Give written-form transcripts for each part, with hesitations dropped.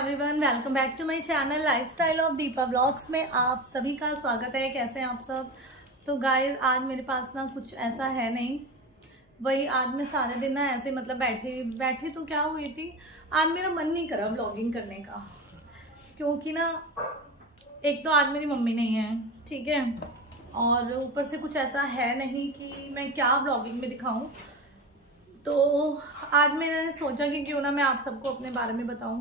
Everyone, welcome back to my channel lifestyle of Deepa blogs में आप सभी का स्वागत है। कैसे हैं आप सब। तो गाइस, आज मेरे पास ना कुछ ऐसा है नहीं। वही आज मैं सारे दिन ना ऐसे मतलब बैठी तो क्या हुई थी, आज मेरा मन नहीं करा ब्लॉगिंग करने का, क्योंकि ना एक तो आज मेरी मम्मी नहीं है, ठीक है, और ऊपर से कुछ ऐसा है नहीं कि मैं क्या ब्लॉगिंग में दिखाऊं। तो आज मैंने सोचा कि क्यों ना मैं आप सबको अपने बारे में बताऊं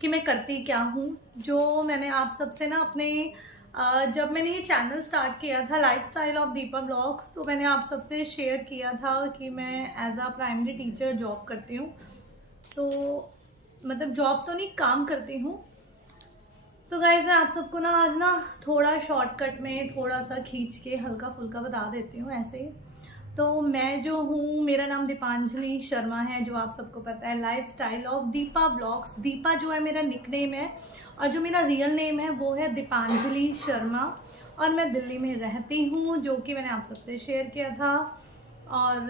कि मैं करती क्या हूँ। जो मैंने आप सबसे ना अपने जब मैंने ये चैनल स्टार्ट किया था लाइफस्टाइल ऑफ दीपा ब्लॉग्स, तो मैंने आप सबसे शेयर किया था कि मैं as a primary teacher job करती हूँ। तो मतलब जॉब तो नहीं, काम करती हूँ। तो गाइस, मैं आप सबको ना आज ना थोड़ा शॉर्टकट में थोड़ा सा खींच के हल्का फुल्का बता देती हूँ ऐसे ही। तो मैं जो हूँ, मेरा नाम दीपांजलि शर्मा है, जो आप सबको पता है, life style of Deepa blogs. Deepa जो है मेरा निक नेम है, और जो मेरा रियल नेम है वो है दीपांजलि शर्मा, और मैं दिल्ली में रहती हूँ, जो कि मैंने आप सबसे शेयर किया था। और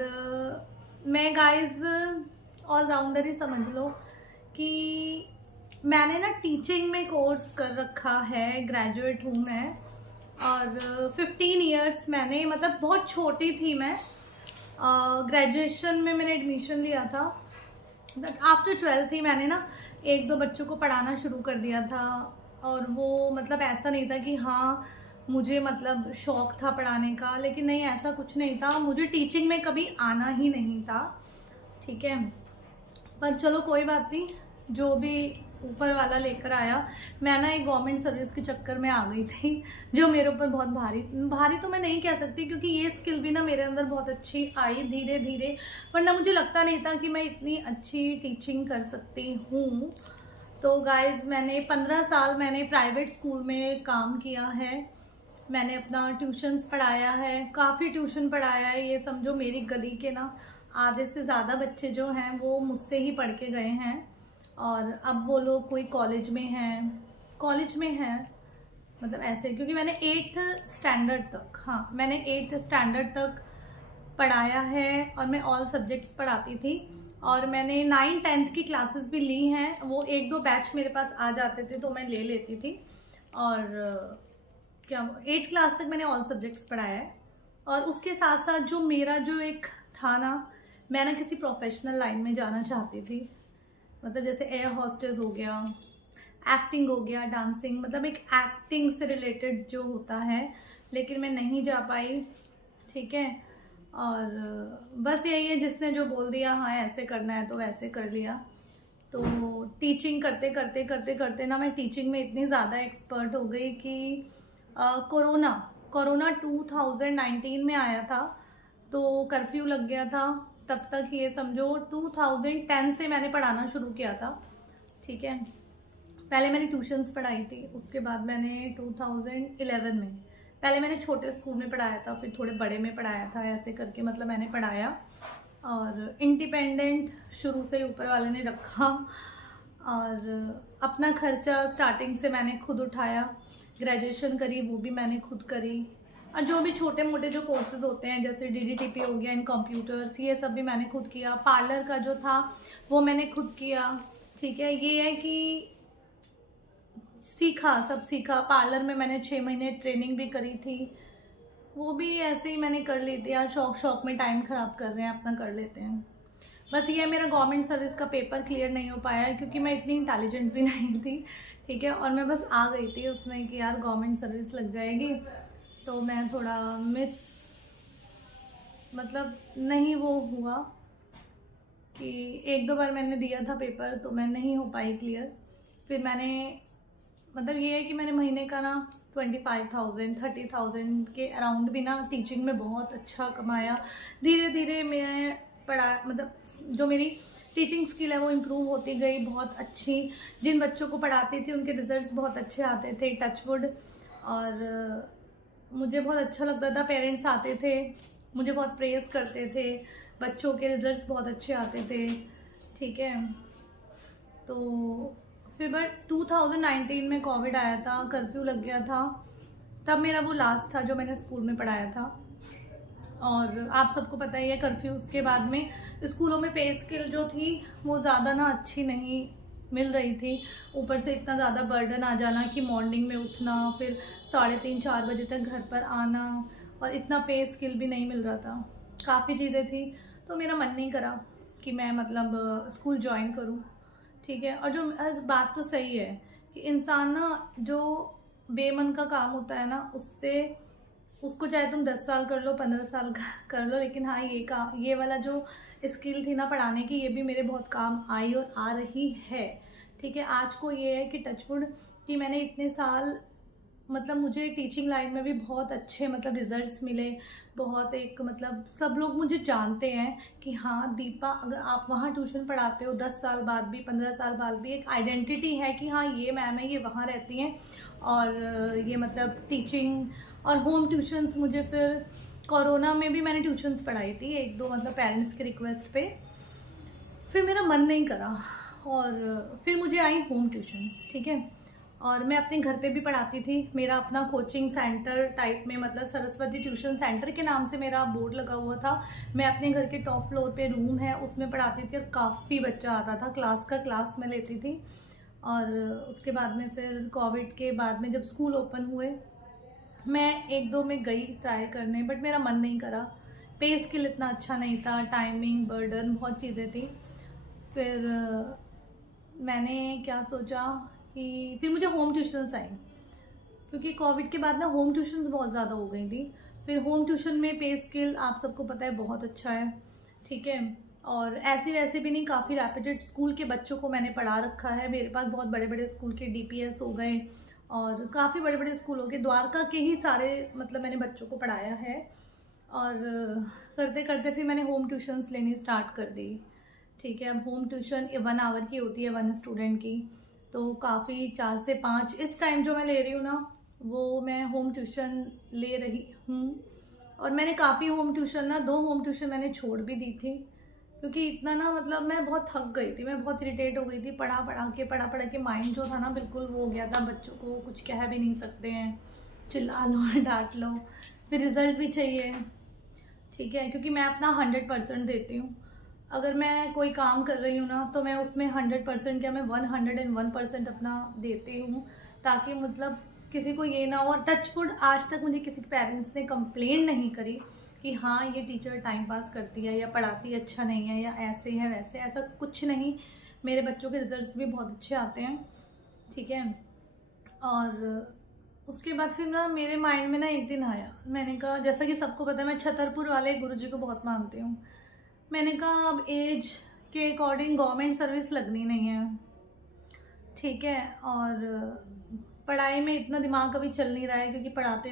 मैं गाइज ऑलराउंडर ही समझ लो कि मैंने ना टीचिंग में कोर्स कर रखा है, ग्रेजुएट हूँ मैं। और 15 इयर्स मैंने, मतलब बहुत छोटी थी मैं, ग्रेजुएशन में मैंने एडमिशन लिया था। आफ्टर 12th ही मैंने ना एक दो बच्चों को पढ़ाना शुरू कर दिया था। और वो मतलब ऐसा नहीं था कि हाँ मुझे मतलब शौक था पढ़ाने का, लेकिन नहीं, ऐसा कुछ नहीं था, मुझे टीचिंग में कभी आना ही नहीं था, ठीक है। पर चलो कोई बात नहीं, जो भी ऊपर वाला लेकर आया। मैं ना एक गवर्नमेंट सर्विस के चक्कर में आ गई थी, जो मेरे ऊपर बहुत भारी भारी तो मैं नहीं कह सकती, क्योंकि ये स्किल भी ना मेरे अंदर बहुत अच्छी आई धीरे धीरे, वरना मुझे लगता नहीं था कि मैं इतनी अच्छी टीचिंग कर सकती हूँ। तो गाइज, मैंने 15 साल मैंने प्राइवेट स्कूल में काम किया है। मैंने अपना ट्यूशन्स पढ़ाया है, काफ़ी ट्यूशन पढ़ाया है। ये समझो मेरी गली के ना आधे से ज़्यादा बच्चे जो हैं वो मुझसे ही पढ़ के गए हैं, और अब वो लोग कोई कॉलेज में हैं, मतलब ऐसे। क्योंकि मैंने 8th स्टैंडर्ड तक, हाँ मैंने 8th स्टैंडर्ड तक पढ़ाया है, और मैं ऑल सब्जेक्ट्स पढ़ाती थी। और मैंने 9th 10th की क्लासेस भी ली हैं, वो एक दो बैच मेरे पास आ जाते थे तो मैं ले लेती थी। और क्या 8th क्लास तक मैंने ऑल सब्जेक्ट्स पढ़ाया है। और उसके साथ साथ जो मेरा जो एक था ना, मैं ना किसी प्रोफेशनल लाइन में जाना चाहती थी, मतलब जैसे एयर हॉस्टेस हो गया, एक्टिंग हो गया, डांसिंग, मतलब एक एक्टिंग से रिलेटेड जो होता है, लेकिन मैं नहीं जा पाई, ठीक है। और बस यही है, जिसने जो बोल दिया हाँ ऐसे करना है तो वैसे कर लिया। तो टीचिंग करते करते करते करते ना मैं टीचिंग में इतनी ज़्यादा एक्सपर्ट हो गई कि कोरोना 2019 में आया था, तो कर्फ्यू लग गया था। तब तक ये समझो 2010 से मैंने पढ़ाना शुरू किया था, ठीक है। पहले मैंने ट्यूशन्स पढ़ाई थी, उसके बाद मैंने 2011 में, पहले मैंने छोटे स्कूल में पढ़ाया था, फिर थोड़े बड़े में पढ़ाया था, ऐसे करके मतलब मैंने पढ़ाया। और इंडिपेंडेंट शुरू से ऊपर वाले ने रखा, और अपना खर्चा स्टार्टिंग से मैंने खुद उठाया। ग्रेजुएशन करी वो भी मैंने खुद करी, और जो भी छोटे मोटे जो कोर्सेज होते हैं जैसे DDTP हो गया इन कंप्यूटर्स, ये सब भी मैंने खुद किया। पार्लर का जो था वो मैंने खुद किया, ठीक है। ये है कि सब सीखा। पार्लर में मैंने 6 महीने ट्रेनिंग भी करी थी, वो भी ऐसे ही मैंने कर ली थी। यार शौक में टाइम ख़राब कर रहे हैं, अपना कर लेते हैं। बस ये मेरा गवर्नमेंट सर्विस का पेपर क्लियर नहीं हो पाया है, क्योंकि मैं इतनी इंटेलिजेंट भी नहीं थी, ठीक है। और मैं बस आ गई थी उसमें कि यार गवर्नमेंट सर्विस लग जाएगी, तो मैं थोड़ा मतलब नहीं वो हुआ कि एक दो बार मैंने दिया था पेपर, तो मैं नहीं हो पाई क्लियर। फिर मैंने, मतलब ये है कि मैंने महीने का ना 25,000 30,000 के अराउंड भी ना टीचिंग में बहुत अच्छा कमाया। धीरे धीरे मैं मतलब जो मेरी टीचिंग स्किल है वो इम्प्रूव होती गई, बहुत अच्छी। जिन बच्चों को पढ़ाती थी उनके रिजल्ट्स बहुत अच्छे आते थे, टचवुड। और मुझे बहुत अच्छा लगता था, पेरेंट्स आते थे मुझे बहुत प्रेज करते थे, बच्चों के रिजल्ट्स बहुत अच्छे आते थे, ठीक है। तो फिर बट 2019 में कोविड आया था, कर्फ्यू लग गया था, तब मेरा वो लास्ट था जो मैंने स्कूल में पढ़ाया था। और आप सबको पता ही है कर्फ्यूज़ के बाद में स्कूलों में पे स्केल जो थी वो ज़्यादा ना अच्छी नहीं मिल रही थी, ऊपर से इतना ज़्यादा बर्डन आ जाना कि मॉर्निंग में उठना, फिर 3:30-4 बजे तक घर पर आना, और इतना पे स्किल भी नहीं मिल रहा था, काफ़ी चीज़ें थी। तो मेरा मन नहीं करा कि मैं मतलब स्कूल ज्वाइन करूँ, ठीक है। और जो बात तो सही है कि इंसान ना जो बेमन का काम होता है ना, उसको चाहे तुम 10 साल कर लो, 15 साल का कर लो, लेकिन हाँ ये वाला जो स्किल थी ना पढ़ाने की, ये भी मेरे बहुत काम आई और आ रही है, ठीक है। आज को ये है कि टचवुड कि मैंने इतने साल मतलब मुझे टीचिंग लाइन में भी बहुत अच्छे मतलब रिजल्ट्स मिले, बहुत एक मतलब सब लोग मुझे जानते हैं कि हाँ दीपा, अगर आप वहाँ ट्यूशन पढ़ाते हो 10 साल बाद भी, 15 साल बाद भी, एक आइडेंटिटी है कि हाँ ये मैम है, ये वहाँ रहती हैं, और ये मतलब टीचिंग और होम ट्यूशन्स। मुझे फिर कोरोना में भी मैंने ट्यूशन्स पढ़ाई थी, 1-2 मतलब पेरेंट्स के रिक्वेस्ट पे। फिर मेरा मन नहीं करा और फिर मुझे आई होम ट्यूशन्स, ठीक है। और मैं अपने घर पे भी पढ़ाती थी, मेरा अपना कोचिंग सेंटर टाइप में, मतलब सरस्वती ट्यूशन सेंटर के नाम से मेरा बोर्ड लगा हुआ था। मैं अपने घर के टॉप फ्लोर पे रूम है उसमें पढ़ाती थी, और काफ़ी बच्चा आता था, क्लास में लेती थी। और उसके बाद में फिर कोविड के बाद में जब स्कूल ओपन हुए, मैं 1-2 में गई ट्राई करने, बट मेरा मन नहीं करा, पे स्किल इतना अच्छा नहीं था, टाइमिंग, बर्डन, बहुत चीज़ें थी। फिर मैंने क्या सोचा कि फिर मुझे होम ट्यूशन्स आई, क्योंकि कोविड के बाद ना होम ट्यूशन्स बहुत ज़्यादा हो गई थी। फिर होम ट्यूशन में पे स्किल आप सबको पता है बहुत अच्छा है, ठीक है। और ऐसे वैसे भी नहीं, काफ़ी रेप्यूटेड स्कूल के बच्चों को मैंने पढ़ा रखा है, मेरे पास बहुत बड़े बड़े स्कूल के DPS हो गए, और काफ़ी बड़े बड़े स्कूलों के, द्वारका के ही सारे मतलब मैंने बच्चों को पढ़ाया है। और करते करते फिर मैंने होम ट्यूशन्स लेनी स्टार्ट कर दी, ठीक है। अब होम ट्यूशन 1 आवर की होती है 1 स्टूडेंट की, तो काफ़ी 4 से 5 इस टाइम जो मैं ले रही हूँ ना, वो मैं होम ट्यूशन ले रही हूँ। और मैंने काफ़ी होम ट्यूशन ना 2 होम ट्यूशन मैंने छोड़ भी दी थी, क्योंकि इतना ना मतलब मैं बहुत थक गई थी, मैं बहुत इरिटेट हो गई थी, पढ़ा के माइंड जो था ना बिल्कुल वो हो गया था। बच्चों को कुछ कह भी नहीं सकते हैं, चिल्ला लो डांट लो, फिर रिज़ल्ट भी चाहिए, ठीक है, क्योंकि मैं अपना 100% देती हूँ। अगर मैं कोई काम कर रही हूँ ना, तो मैं उसमें 100% क्या, मैं 101% अपना देती हूँ, ताकि मतलब किसी को ये ना हो। और टचवुड आज तक मुझे किसी पेरेंट्स ने कंप्लेन नहीं करी कि हाँ ये टीचर टाइम पास करती है या पढ़ाती अच्छा नहीं है या ऐसे है वैसे, ऐसा कुछ नहीं। मेरे बच्चों के रिजल्ट्स भी बहुत अच्छे आते हैं, ठीक है। और उसके बाद फिर ना मेरे माइंड में ना एक दिन आया, मैंने कहा, जैसा कि सबको पता है मैं छतरपुर वाले गुरुजी को बहुत मानती हूँ, मैंने कहा अब एज के अकॉर्डिंग गवर्नमेंट सर्विस लगनी नहीं है, ठीक है। और पढ़ाई में इतना दिमाग अभी चल नहीं रहा है, क्योंकि पढ़ाते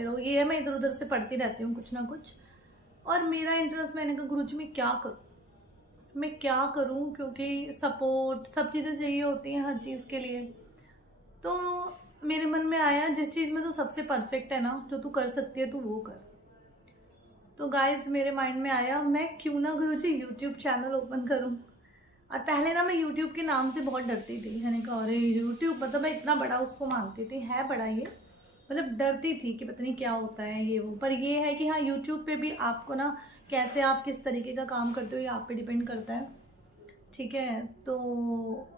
रहो, ये है मैं इधर उधर से पढ़ती रहती हूँ कुछ ना कुछ। और मेरा इंटरेस्ट, मैंने कहा गुरुजी मैं क्या करूँ, क्योंकि सपोर्ट सब चीज़ें चाहिए होती हैं हर चीज़ के लिए। तो मेरे मन में आया, जिस चीज़ में तू सबसे परफेक्ट है ना, जो तू कर सकती है तू वो कर। तो गाइज मेरे माइंड में आया, मैं क्यों ना गुरुजी यूट्यूब चैनल ओपन करूं। और पहले ना मैं यूट्यूब के नाम से बहुत डरती थी, मैंने कहा अरे यूट्यूब, मतलब मैं इतना बड़ा उसको मानती थी, है बड़ा ये, मतलब डरती थी कि पता नहीं क्या होता है ये वो। पर ये है कि हाँ यूट्यूब पे भी आपको ना कैसे आप किस तरीके का काम करते हो ये आप पे डिपेंड करता है, ठीक है। तो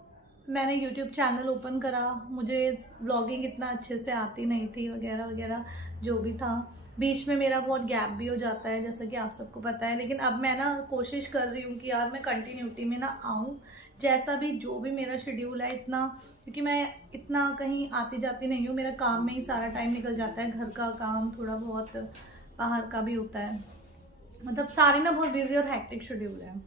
मैंने यूट्यूब चैनल ओपन करा, मुझे व्लॉगिंग इतना अच्छे से आती नहीं थी वगैरह वगैरह जो भी था, बीच में मेरा बहुत गैप भी हो जाता है जैसा कि आप सबको पता है। लेकिन अब मैं ना कोशिश कर रही हूँ कि यार मैं कंटिन्यूटी में ना आऊँ, जैसा भी जो भी मेरा शेड्यूल है इतना, क्योंकि मैं इतना कहीं आती जाती नहीं हूँ, मेरा काम में ही सारा टाइम निकल जाता है, घर का काम थोड़ा बहुत बाहर का भी होता है, मतलब सारे ना बहुत बिजी और हैक्टिक शेड्यूल है।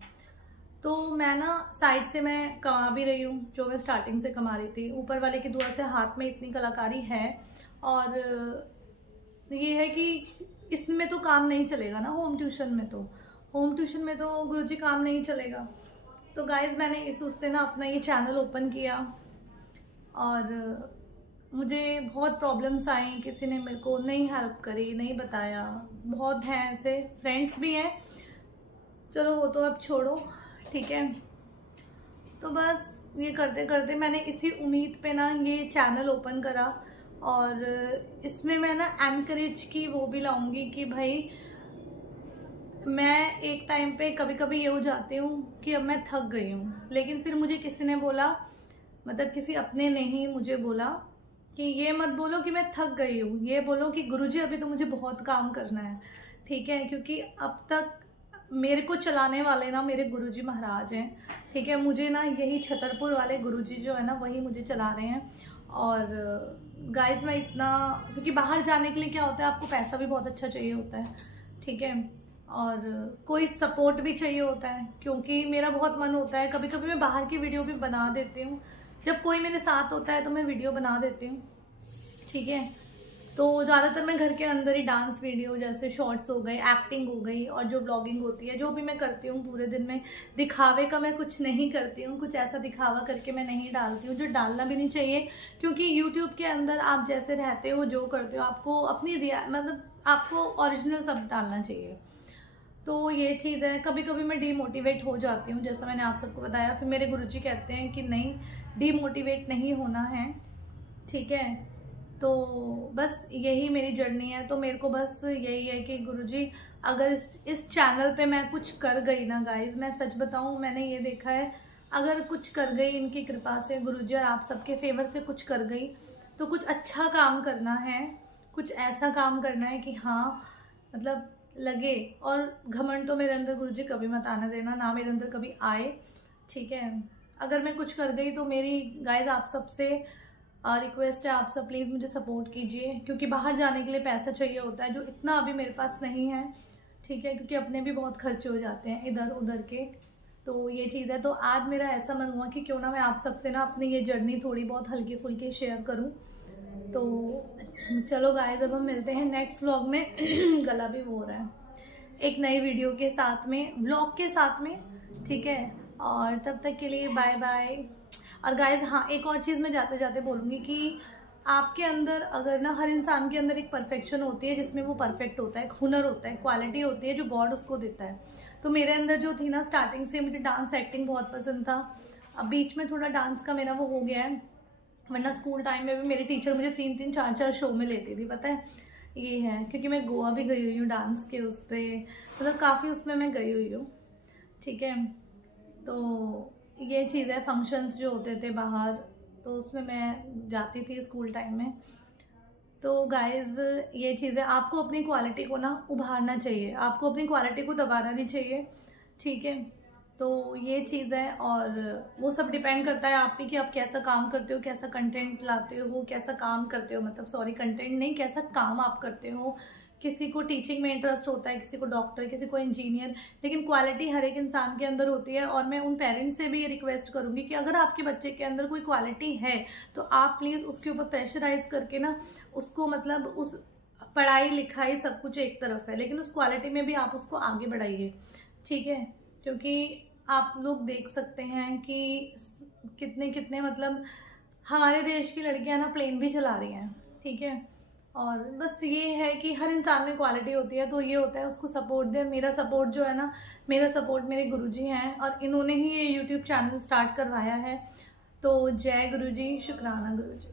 तो मैं ना साइड से मैं कमा भी रही हूँ, जो मैं स्टार्टिंग से कमा रही थी, ऊपर वाले की दुआ से हाथ में इतनी कलाकारी है। और ये है कि इसमें तो काम नहीं चलेगा ना, होम ट्यूशन में तो गुरुजी काम नहीं चलेगा। तो गाइज मैंने इस उससे ना अपना ये चैनल ओपन किया, और मुझे बहुत प्रॉब्लम्स आई, किसी ने मेरे को नहीं हेल्प करी, नहीं बताया, बहुत हैं ऐसे फ्रेंड्स भी हैं, चलो वो तो अब छोड़ो, ठीक है। तो बस ये करते करते मैंने इसी उम्मीद पे ना ये चैनल ओपन करा, और इसमें मैं ना एनकरेज की वो भी लाऊंगी कि भाई मैं एक टाइम पे कभी कभी ये हो जाती हूँ कि अब मैं थक गई हूँ, लेकिन फिर मुझे किसी ने बोला मतलब किसी अपने ने ही मुझे बोला कि ये मत बोलो कि मैं थक गई हूँ, ये बोलो कि गुरुजी अभी तो मुझे बहुत काम करना है, ठीक है। क्योंकि अब तक मेरे को चलाने वाले ना मेरे गुरुजी महाराज हैं, ठीक है। मुझे ना यही छतरपुर वाले गुरुजी जो है ना वही मुझे चला रहे हैं। और गाइस मैं इतना, क्योंकि बाहर जाने के लिए क्या होता है, आपको पैसा भी बहुत अच्छा चाहिए होता है, ठीक है। और कोई सपोर्ट भी चाहिए होता है, क्योंकि मेरा बहुत मन होता है, कभी कभी मैं बाहर की वीडियो भी बना देती हूँ। जब कोई मेरे साथ होता है तो मैं वीडियो बना देती हूँ, ठीक है। तो ज़्यादातर मैं घर के अंदर ही डांस वीडियो, जैसे शॉर्ट्स हो गए, एक्टिंग हो गई, और जो ब्लॉगिंग होती है, जो भी मैं करती हूँ पूरे दिन में, दिखावे का मैं कुछ नहीं करती हूँ, कुछ ऐसा दिखावा करके मैं नहीं डालती हूँ, जो डालना भी नहीं चाहिए। क्योंकि यूट्यूब के अंदर आप जैसे रहते हो, जो करते हो, आपको अपनी मतलब आपको ओरिजिनल सब डालना चाहिए। तो ये चीज़ है, कभी कभी मैं डीमोटिवेट हो जाती हूँ, जैसा मैंने आप सबको बताया। फिर मेरे गुरुजी कहते हैं कि नहीं, डीमोटिवेट नहीं होना है, ठीक है। तो बस यही मेरी जर्नी है। तो मेरे को बस यही है कि गुरुजी अगर इस चैनल पे मैं कुछ कर गई ना गाइज, मैं सच बताऊँ, मैंने ये देखा है, अगर कुछ कर गई इनकी कृपा से, गुरुजी और आप सबके फेवर से कुछ कर गई, तो कुछ अच्छा काम करना है, कुछ ऐसा काम करना है कि हाँ मतलब लगे। और घमंड तो मेरे अंदर गुरुजी कभी मत आने देना, ना मेरे अंदर कभी आए, ठीक है। अगर मैं कुछ कर गई तो मेरी गाइज आप सबसे रिक्वेस्ट है, आप सब प्लीज़ मुझे सपोर्ट कीजिए, क्योंकि बाहर जाने के लिए पैसा चाहिए होता है, जो इतना अभी मेरे पास नहीं है, ठीक है। क्योंकि अपने भी बहुत खर्चे हो जाते हैं इधर उधर के, तो ये चीज़ है। तो आज मेरा ऐसा मन हुआ कि क्यों ना मैं आप सबसे ना अपनी ये जर्नी थोड़ी बहुत हल्की फुल्की शेयर करूं। तो चलो गाइस, अब हम मिलते हैं नेक्स्ट व्लॉग में गला भी हो रहा है, एक नई वीडियो के साथ में, व्लॉग के साथ में, ठीक है। और तब तक के लिए बाय बाय। और गाइज हाँ, एक और चीज़ मैं जाते जाते बोलूँगी कि आपके अंदर अगर ना, हर इंसान के अंदर एक परफेक्शन होती है जिसमें वो परफेक्ट होता है, एक हुनर होता है, क्वालिटी होती है जो गॉड उसको देता है। तो मेरे अंदर जो थी ना, स्टार्टिंग से मुझे डांस एक्टिंग बहुत पसंद था। अब बीच में थोड़ा डांस का मेरा वो हो गया है, वरना स्कूल टाइम में भी मेरी टीचर मुझे 3-3 4-4 शो में लेती थी, पता है। ये है क्योंकि मैं गोवा भी गई हुई हूँ डांस के उस पर, मतलब काफ़ी उसमें मैं गई हुई हूँ, ठीक है। तो ये चीज़ है, फंक्शंस जो होते थे बाहर, तो उसमें मैं जाती थी स्कूल टाइम में। तो गाइज़ ये चीज़ है, आपको अपनी क्वालिटी को ना उभारना चाहिए, आपको अपनी क्वालिटी को दबाना नहीं चाहिए, ठीक है। तो ये चीज़ है, और वो सब डिपेंड करता है आप पे कि आप कैसा काम करते हो, कैसा कंटेंट लाते हो, कैसा काम करते हो, मतलब सॉरी कंटेंट नहीं, कैसा काम आप करते हो। किसी को टीचिंग में इंटरेस्ट होता है, किसी को डॉक्टर, किसी को इंजीनियर, लेकिन क्वालिटी हर एक इंसान के अंदर होती है। और मैं उन पेरेंट्स से भी ये रिक्वेस्ट करूँगी कि अगर आपके बच्चे के अंदर कोई क्वालिटी है तो आप प्लीज़ उसके ऊपर प्रेशराइज करके ना उसको, मतलब उस पढ़ाई लिखाई सब कुछ एक तरफ है, लेकिन उस क्वालिटी में भी आप उसको आगे बढ़ाइए, ठीक है। क्योंकि आप लोग देख सकते हैं कि कितने कितने, मतलब हमारे देश की लड़कियां ना प्लेन भी चला रही हैं, ठीक है। और बस ये है कि हर इंसान में क्वालिटी होती है, तो ये होता है उसको सपोर्ट दें। मेरा सपोर्ट जो है ना, मेरा सपोर्ट मेरे गुरुजी हैं, और इन्होंने ही ये यूट्यूब चैनल स्टार्ट करवाया है। तो जय गुरुजी, शुक्राना गुरुजी।